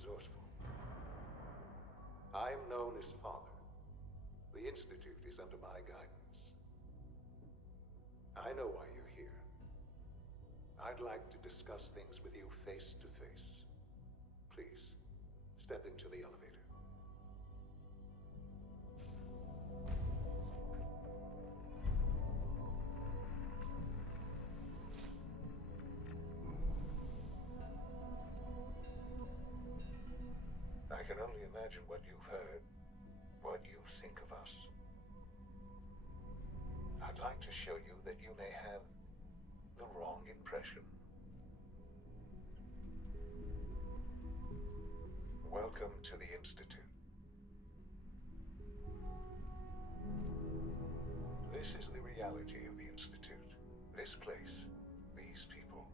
resourceful. I am known as Father. The Institute is under my guidance. I know why you're here. I'd like to discuss things with you face to face. Please, step into the elevator. I can only imagine what you've heard, what you think of us. I'd like to show you that you may have the wrong impression. Welcome to the Institute. This is the reality of the Institute. This place, these people,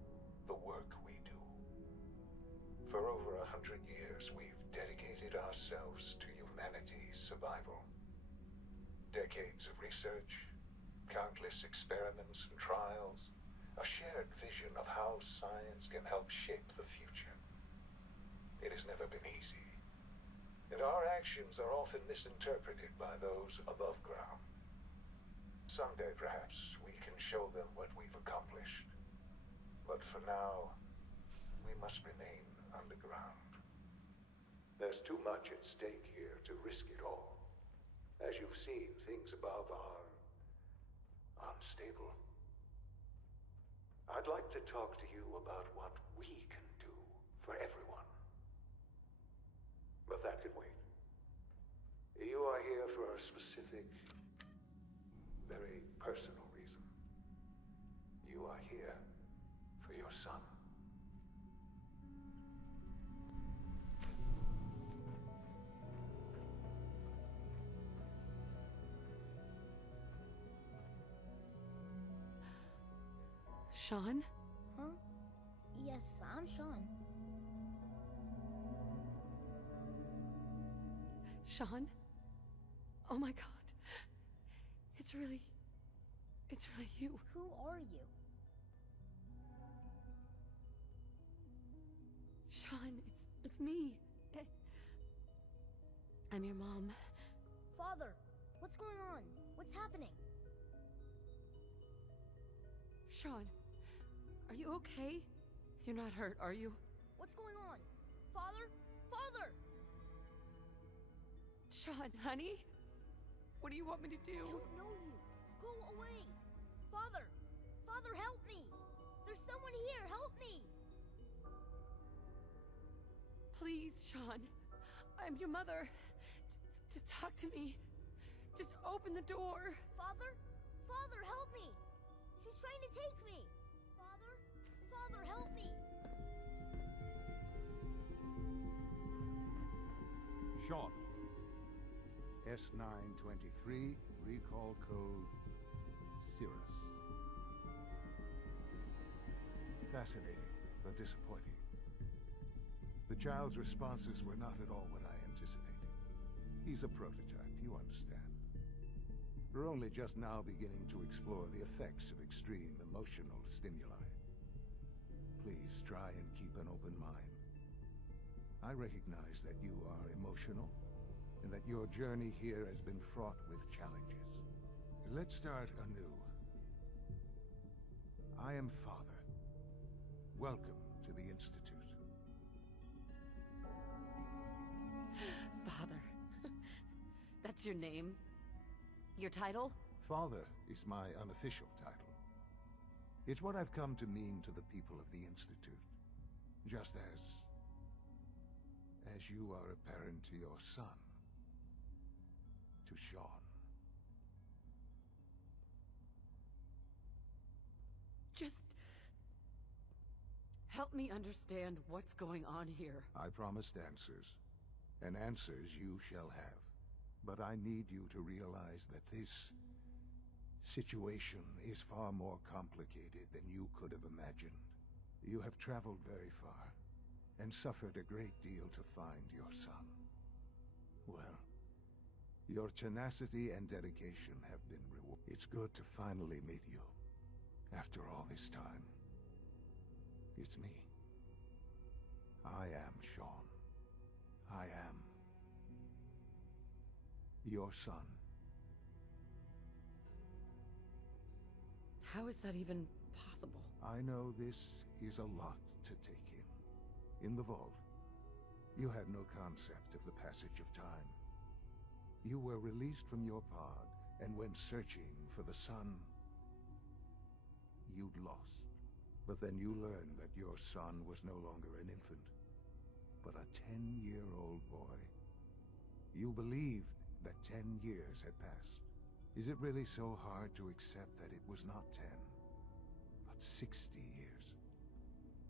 the work we do. For over 100 years, we've dedicated ourselves to humanity's survival. Decades of research, countless experiments and trials, a shared vision of how science can help shape the future. It has never been easy, and our actions are often misinterpreted by those above ground. Someday, perhaps, we can show them what we've accomplished. But for now, we must remain underground. There's too much at stake here to risk it all. As you've seen, things above are unstable. I'd like to talk to you about what we can do for everyone. But that can wait. You are here for a specific, very personal reason. You are here for your son. Sean? Huh? Yes, I'm Sean. Sean? Oh my god. It's really you. Who are you? Sean, it's me. I'm your mom. Father, what's going on? What's happening? Sean, are you okay? You're not hurt, are you? What's going on? Father? Father! Sean, honey? What do you want me to I do? don't know you. Go away! Father! Father, help me! There's someone here, help me! Please, Sean. I'm your mother. Just talk to me. Just open the door. Father? Father, help me! She's trying to take me! Father? Father, help me! Sean. S923, recall code Cirrus. Fascinating, but disappointing. The child's responses were not at all what I anticipated. He's a prototype, you understand. We're only just now beginning to explore the effects of extreme emotional stimuli. Please try and keep an open mind. I recognize that you are emotional, and that your journey here has been fraught with challenges. Let's start anew. I am Father. Welcome to the Institute. Father. That's your name? Your title? Father is my unofficial title. It's what I've come to mean to the people of the Institute. Just as you are a parent to your son. To Sean. Just help me understand what's going on here. I promised answers, and answers you shall have. But I need you to realize that this situation is far more complicated than you could have imagined. You have traveled very far, and suffered a great deal to find your son. Well, your tenacity and dedication have been rewarded. It's good to finally meet you. After all this time. It's me. I am Sean. Your son. How is that even possible? I know this is a lot to take in. In the vault, you had no concept of the passage of time. You were released from your pod and went searching for the son you'd lost. But then you learned that your son was no longer an infant, but a 10-year-old boy. You believed that 10 years had passed. Is it really so hard to accept that it was not 10, but 60 years?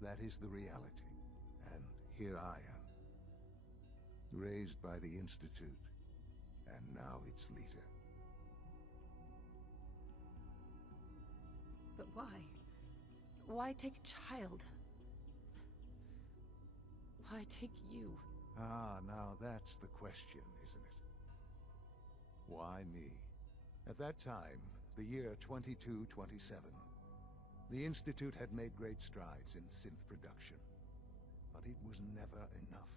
That is the reality, and here I am. Raised by the Institute, and now its leader. But why? Why take a child? Why take you? Ah, now that's the question, isn't it? Why me? At that time, the year 2227, the Institute had made great strides in synth production. But it was never enough.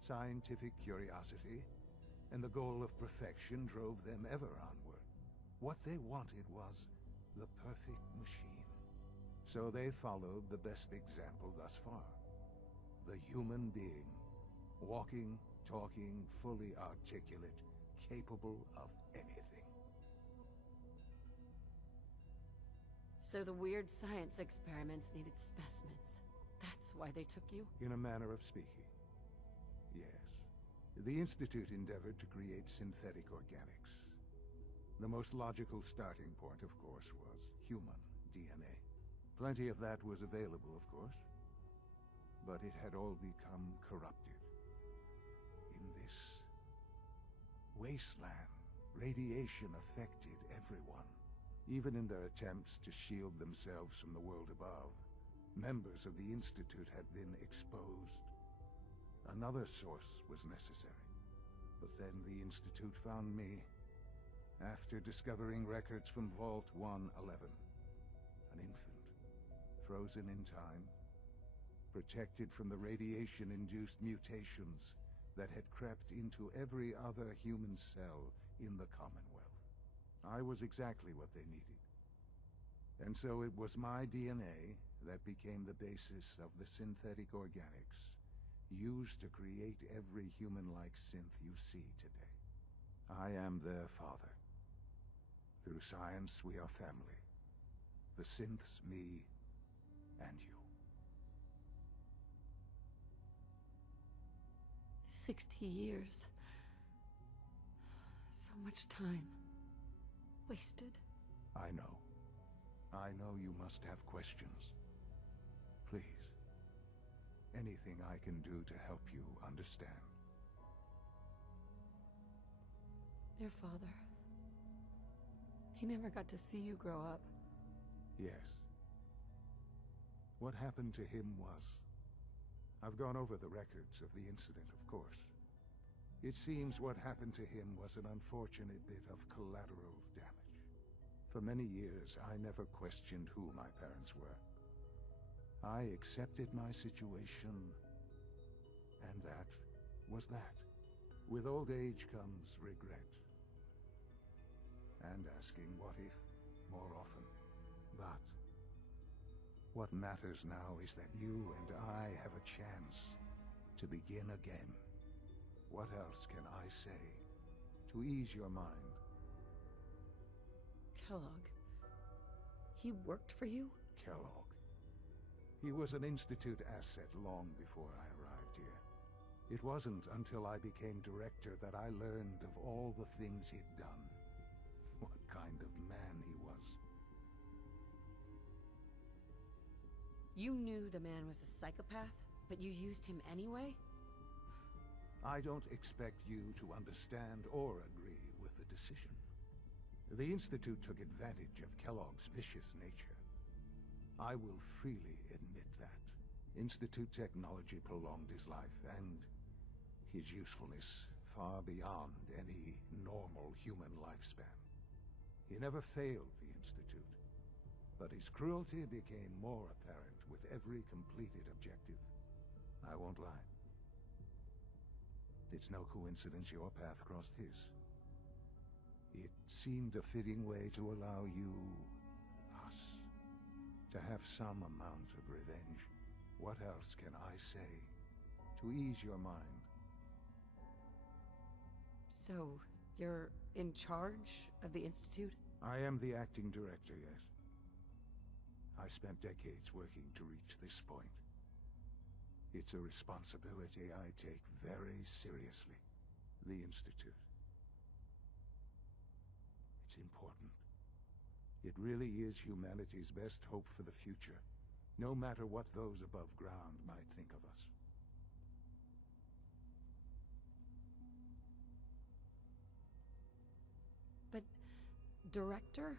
Scientific curiosity and the goal of perfection drove them ever onward. What they wanted was the perfect machine. So they followed the best example thus far. The human being. Walking, talking, fully articulate, capable of anything. So the weird science experiments needed specimens. That's why they took you? In a manner of speaking. Yes. The Institute endeavored to create synthetic organics. The most logical starting point, of course, was human DNA. Plenty of that was available, of course. But it had all become corrupted. In this wasteland, radiation affected everyone. Even in their attempts to shield themselves from the world above, members of the Institute had been exposed. Another source was necessary. But then the Institute found me, after discovering records from Vault 111. An infant, frozen in time, protected from the radiation-induced mutations that had crept into every other human cell in the Commonwealth. I was exactly what they needed. And so it was my DNA that became the basis of the synthetic organics used to create every human-like synth you see today. I am their father. Through science, we are family. The synths, me, and you. 60 years. So much time. Wasted. I know. I know you must have questions. Please. Anything I can do to help you understand. Your father. He never got to see you grow up. Yes. What happened to him was... I've gone over the records of the incident, of course. It seems what happened to him was an unfortunate bit of collateral damage. For many years, I never questioned who my parents were. I accepted my situation, and that was that. With old age comes regret. And asking what if more often. But what matters now is that you and I have a chance to begin again. What else can I say to ease your mind? Kellogg. He worked for you? Kellogg. He was an Institute asset long before I arrived here. It wasn't until I became director that I learned of all the things he'd done. What kind of man he was. You knew the man was a psychopath, but you used him anyway? I don't expect you to understand or agree with the decision. The Institute took advantage of Kellogg's vicious nature. I will freely admit that. Institute technology prolonged his life, and his usefulness far beyond any normal human lifespan. He never failed the Institute, but his cruelty became more apparent with every completed objective. I won't lie. It's no coincidence your path crossed his. It seemed a fitting way to allow you, us, to have some amount of revenge. What else can I say to ease your mind? So, you're in charge of the Institute? I am the acting director, yes. I spent decades working to reach this point. It's a responsibility I take very seriously. The Institute. It's important. It really is humanity's best hope for the future, no matter what those above ground might think of us. But, Director?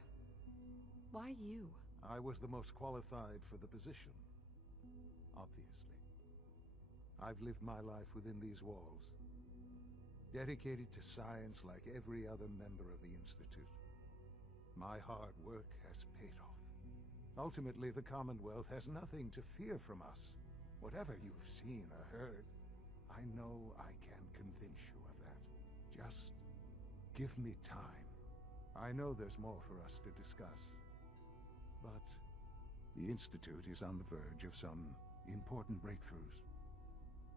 Why you? I was the most qualified for the position, obviously. I've lived my life within these walls, dedicated to science like every other member of the Institute. My hard work has paid off. Ultimately, the Commonwealth has nothing to fear from us. Whatever you've seen or heard, I know I can convince you of that. Just give me time. I know there's more for us to discuss. But the Institute is on the verge of some important breakthroughs.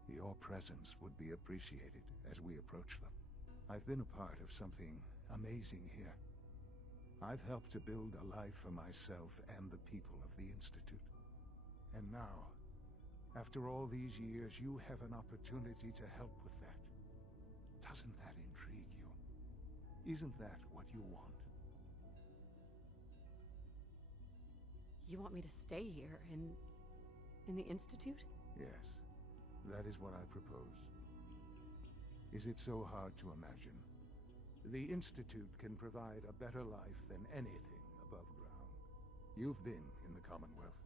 Your presence would be appreciated as we approach them. I've been a part of something amazing here. I've helped to build a life for myself and the people of the Institute. And now, after all these years, you have an opportunity to help with that. Doesn't that intrigue you? Isn't that what you want? You want me to stay here, in the Institute? Yes, that is what I propose. Is it so hard to imagine? The Institute can provide a better life than anything above ground. You've been in the Commonwealth.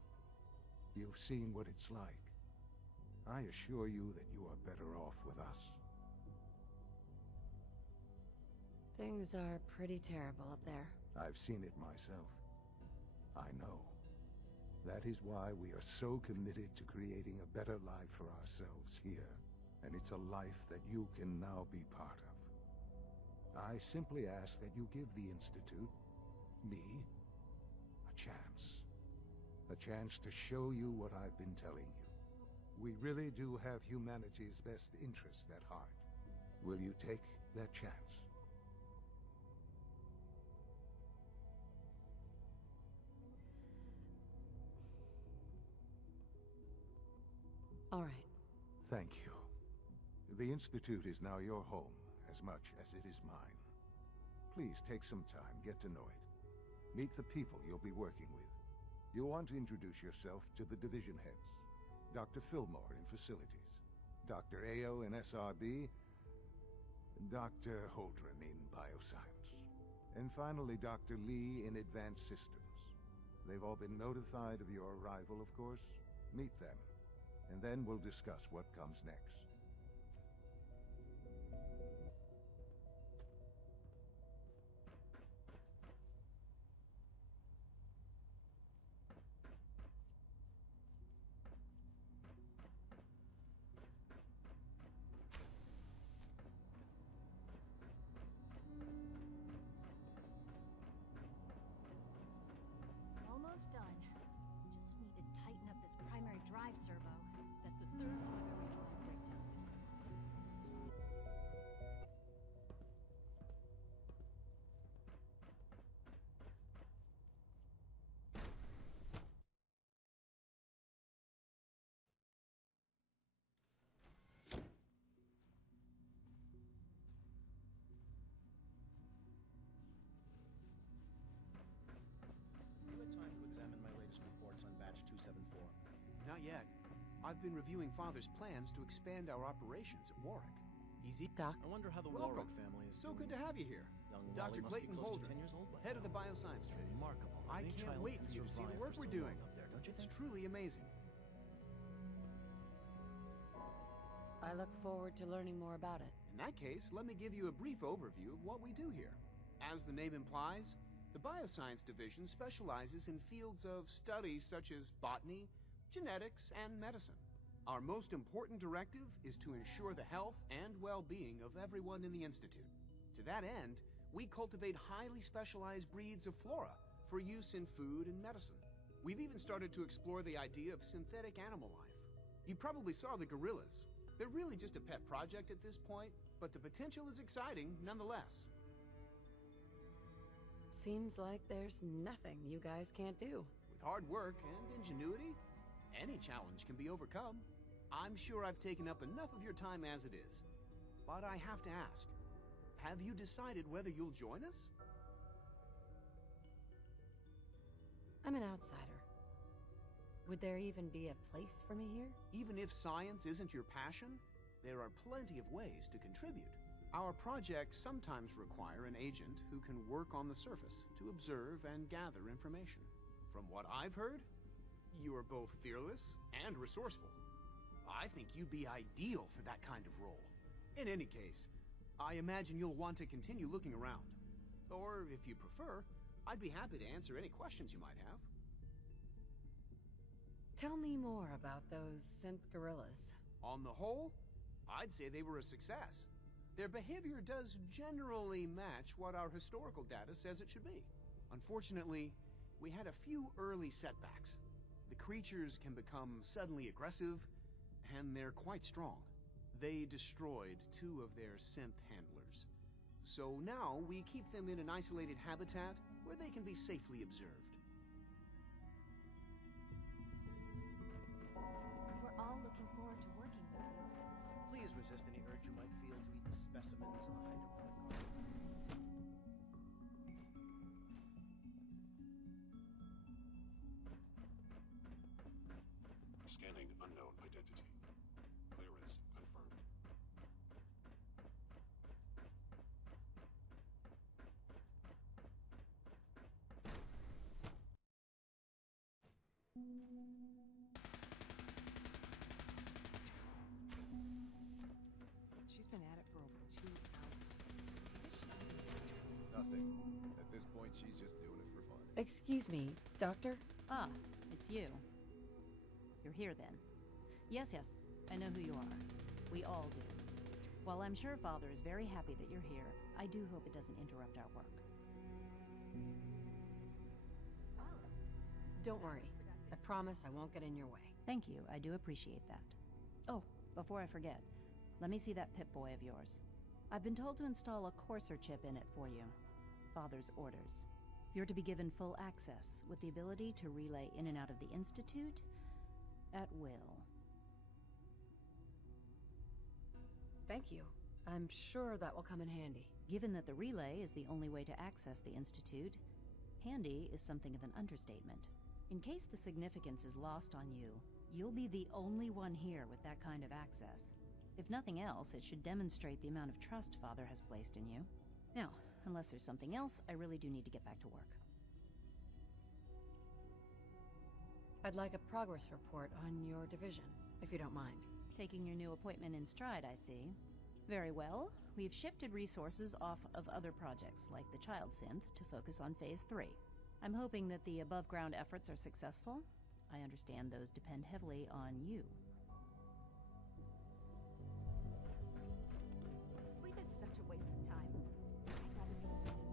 You've seen what it's like. I assure you that you are better off with us. Things are pretty terrible up there. I've seen it myself. I know. That is why we are so committed to creating a better life for ourselves here. And it's a life that you can now be part of. I simply ask that you give the Institute, me, a chance. A chance to show you what I've been telling you. We really do have humanity's best interest at heart. Will you take that chance? All right. Thank you. The Institute is now your home, as much as it is mine. Please take some time, get to know it. Meet the people you'll be working with. You'll want to introduce yourself to the division heads. Dr. Fillmore in Facilities, Dr. Ayo in SRB, Dr. Holdren in Bioscience, and finally Dr. Lee in Advanced Systems. They've all been notified of your arrival, of course. Meet them, and then we'll discuss what comes next. Almost done. Just need to tighten up this primary drive servo. That's the third primary drive breakdown this. You had time to examine my latest reports on batch 274. Not yet. I've been reviewing Father's plans to expand our operations at Warwick. Easy. Doc? I wonder how the Welcome. Warwick family is So doing. good to have you here. Young Dr. Wally must Clayton be close to Holder, 10 years old by head of the now. Bioscience Division. Remarkable. I Any can't child wait can for you to see the survive work for we're so doing. long up there, don't you It's think? truly amazing. I look forward to learning more about it. In that case, let me give you a brief overview of what we do here. As the name implies, the Bioscience Division specializes in fields of study such as botany, genetics, and medicine. Our most important directive is to ensure the health and well-being of everyone in the Institute. To that end, we cultivate highly specialized breeds of flora for use in food and medicine. We've even started to explore the idea of synthetic animal life. You probably saw the gorillas. They're really just a pet project at this point, but the potential is exciting nonetheless. Seems like there's nothing you guys can't do. With hard work and ingenuity, any challenge can be overcome. I'm sure I've taken up enough of your time as it is. But I have to ask, have you decided whether you'll join us? I'm an outsider. Would there even be a place for me here? Even if science isn't your passion, there are plenty of ways to contribute. Our projects sometimes require an agent who can work on the surface to observe and gather information. From what I've heard, you are both fearless and resourceful. I think you'd be ideal for that kind of role. In any case, I imagine you'll want to continue looking around. Or, if you prefer, I'd be happy to answer any questions you might have. Tell me more about those synth gorillas. On the whole, I'd say they were a success. Their behavior does generally match what our historical data says it should be. Unfortunately, we had a few early setbacks. The creatures can become suddenly aggressive, and they're quite strong. They destroyed 2 of their synth handlers. So now we keep them in an isolated habitat where they can be safely observed. We're all looking forward to working with you. Please resist any urge you might feel to eat the specimens in the hydroponic garden. Scanning unknown identity. Clearance confirmed. She's been at it for over 2 hours. Nothing. At this point, she's just doing it for fun. Excuse me, Doctor? Ah, it's you. You're here then. Yes, I know who you are. We all do. While I'm sure Father is very happy that you're here, I do hope it doesn't interrupt our work. Don't worry. I promise I won't get in your way. Thank you, I do appreciate that. Oh, before I forget, let me see that Pip-Boy of yours. I've been told to install a courser chip in it for you. Father's orders. You're to be given full access, with the ability to relay in and out of the Institute at will. Thank you. I'm sure that will come in handy. Given that the relay is the only way to access the Institute, handy is something of an understatement. In case the significance is lost on you, you'll be the only one here with that kind of access. If nothing else, it should demonstrate the amount of trust Father has placed in you. Now, unless there's something else, I really do need to get back to work. I'd like a progress report on your division, if you don't mind. Taking your new appointment in stride, I see. Very well. We've shifted resources off of other projects, like the Child Synth, to focus on Phase 3. I'm hoping that the above-ground efforts are successful. I understand those depend heavily on you. Sleep is such a waste of time. I'd rather be the same.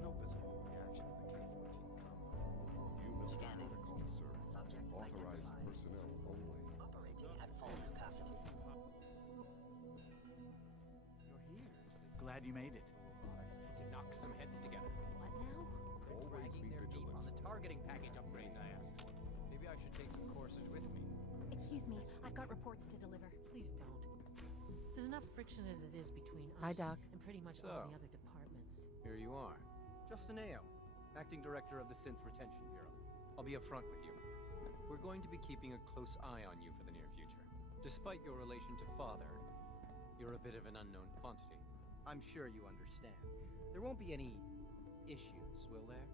No visible reaction to the K-14 combo. Human Scanning. protocol, sir. Subject Authorized identified. personnel only. Operating at full capacity. You're here. Glad you made it. To knock some heads together. What now? Always Dragging be their feet vigilant. on the targeting package upgrades I asked for. Maybe I should take some courses with me. Excuse me, I've got reports to deliver. Please don't. There's enough friction as it is between us Hi, Doc. and pretty much So. all the other departments. Here you are. Justin Ayo, Acting Director of the Synth Retention Bureau. I'll be upfront with you. We're going to be keeping a close eye on you for the near future. Despite your relation to Father, you're a bit of an unknown quantity. I'm sure you understand. There won't be any issues, will there?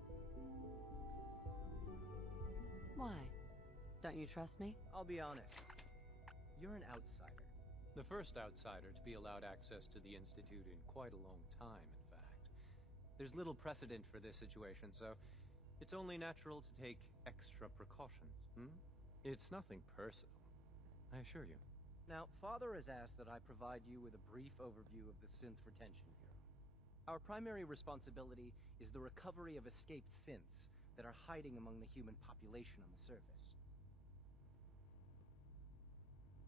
Why? Don't you trust me? I'll be honest. You're an outsider. The first outsider to be allowed access to the Institute in quite a long time, in fact. There's little precedent for this situation, so It's only natural to take extra precautions, It's nothing personal, I assure you. Now, Father has asked that I provide you with a brief overview of the Synth Retention Bureau. Our primary responsibility is the recovery of escaped synths that are hiding among the human population on the surface.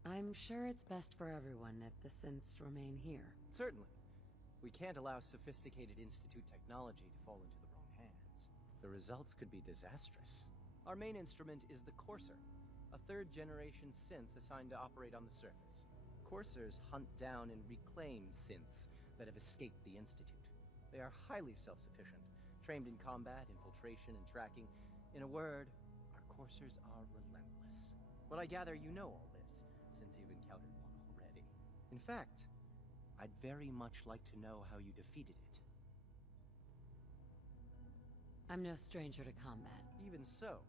I'm sure it's best for everyone if the synths remain here. Certainly. We can't allow sophisticated Institute technology to fall into the wrong hands. The results could be disastrous. Our main instrument is the Courser, a third-generation synth assigned to operate on the surface. Coursers hunt down and reclaim synths that have escaped the Institute. They are highly self-sufficient, trained in combat, infiltration, and tracking. In a word, our Coursers are relentless. But I gather you know all this, since you've encountered one already. In fact, I'd very much like to know how you defeated it. I'm no stranger to combat. Even so,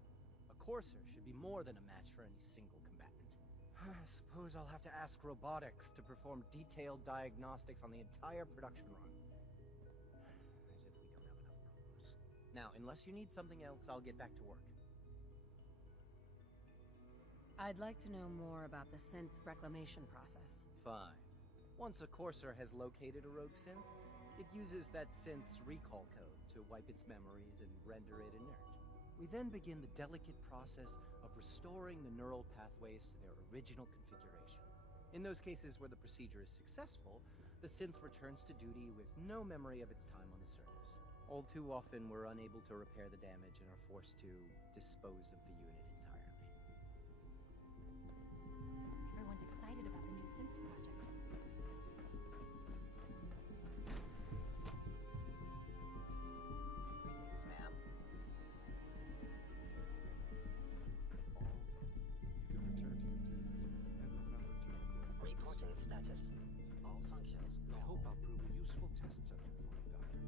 a Courser should be more than a match for any single combatant. I suppose I'll have to ask robotics to perform detailed diagnostics on the entire production run. As if we don't have enough problems. Now, unless you need something else, I'll get back to work. I'd like to know more about the synth reclamation process. Fine. Once a Courser has located a rogue synth, it uses that synth's recall code to wipe its memories and render it inert. We then begin the delicate process of restoring the neural pathways to their original configuration. In those cases where the procedure is successful, the synth returns to duty with no memory of its time on the surface. All too often, we're unable to repair the damage and are forced to dispose of the unit entirely. Everyone's excited about the new Synth project. Greetings, ma'am. You can return to your duties, and remember to record. Reporting status. All functions I normal. hope I'll prove a useful test subject for you, Doctor.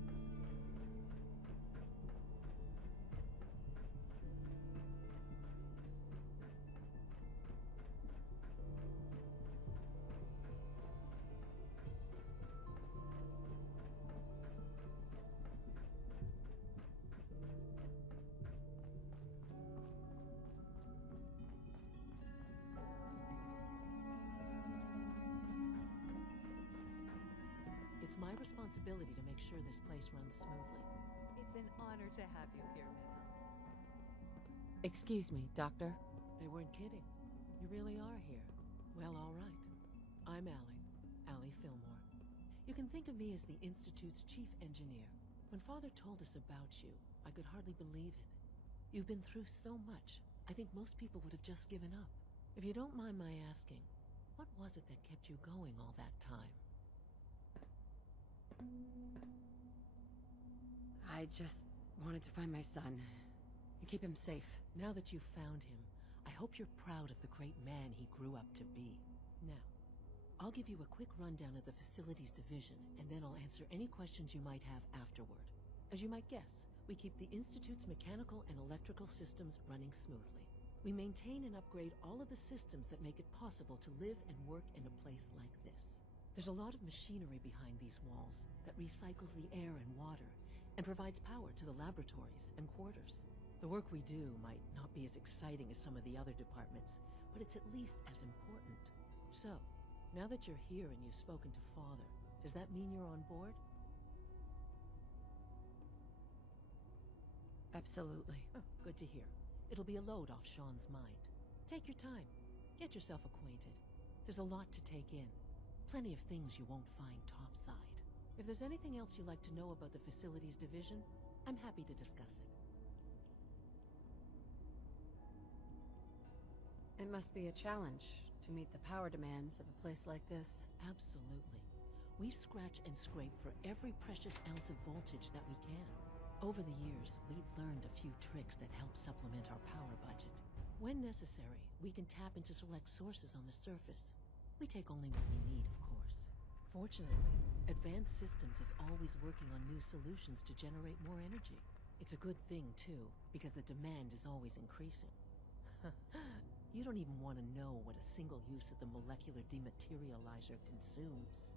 It's my responsibility to make sure this place runs smoothly. It's an honor to have you here, ma'am. Excuse me, Doctor? They weren't kidding. You really are here. Well, all right. I'm Allie Fillmore. You can think of me as the Institute's chief engineer. When Father told us about you, I could hardly believe it. You've been through so much, I think most people would have just given up. If you don't mind my asking, what was it that kept you going all that time? I just wanted to find my son and keep him safe. Now that you've found him, I hope you're proud of the great man he grew up to be. Now, I'll give you a quick rundown of the Facilities Division, and then I'll answer any questions you might have afterward. As you might guess, we keep the Institute's mechanical and electrical systems running smoothly. We maintain and upgrade all of the systems that make it possible to live and work in a place like this. There's a lot of machinery behind these walls that recycles the air and water and provides power to the laboratories and quarters. The work we do might not be as exciting as some of the other departments, but it's at least as important. So, now that you're here and you've spoken to Father, does that mean you're on board? Absolutely. Oh, good to hear. It'll be a load off Sean's mind. Take your time. Get yourself acquainted. There's a lot to take in. Plenty of things you won't find topside. If there's anything else you'd like to know about the Facilities Division, I'm happy to discuss it. It must be a challenge to meet the power demands of a place like this. Absolutely. We scratch and scrape for every precious ounce of voltage that we can. Over the years, we've learned a few tricks that help supplement our power budget. When necessary, we can tap into select sources on the surface. We take only what we need, of course. Fortunately, Advanced Systems is always working on new solutions to generate more energy. It's a good thing, too, because the demand is always increasing. You don't even want to know what a single use of the molecular dematerializer consumes.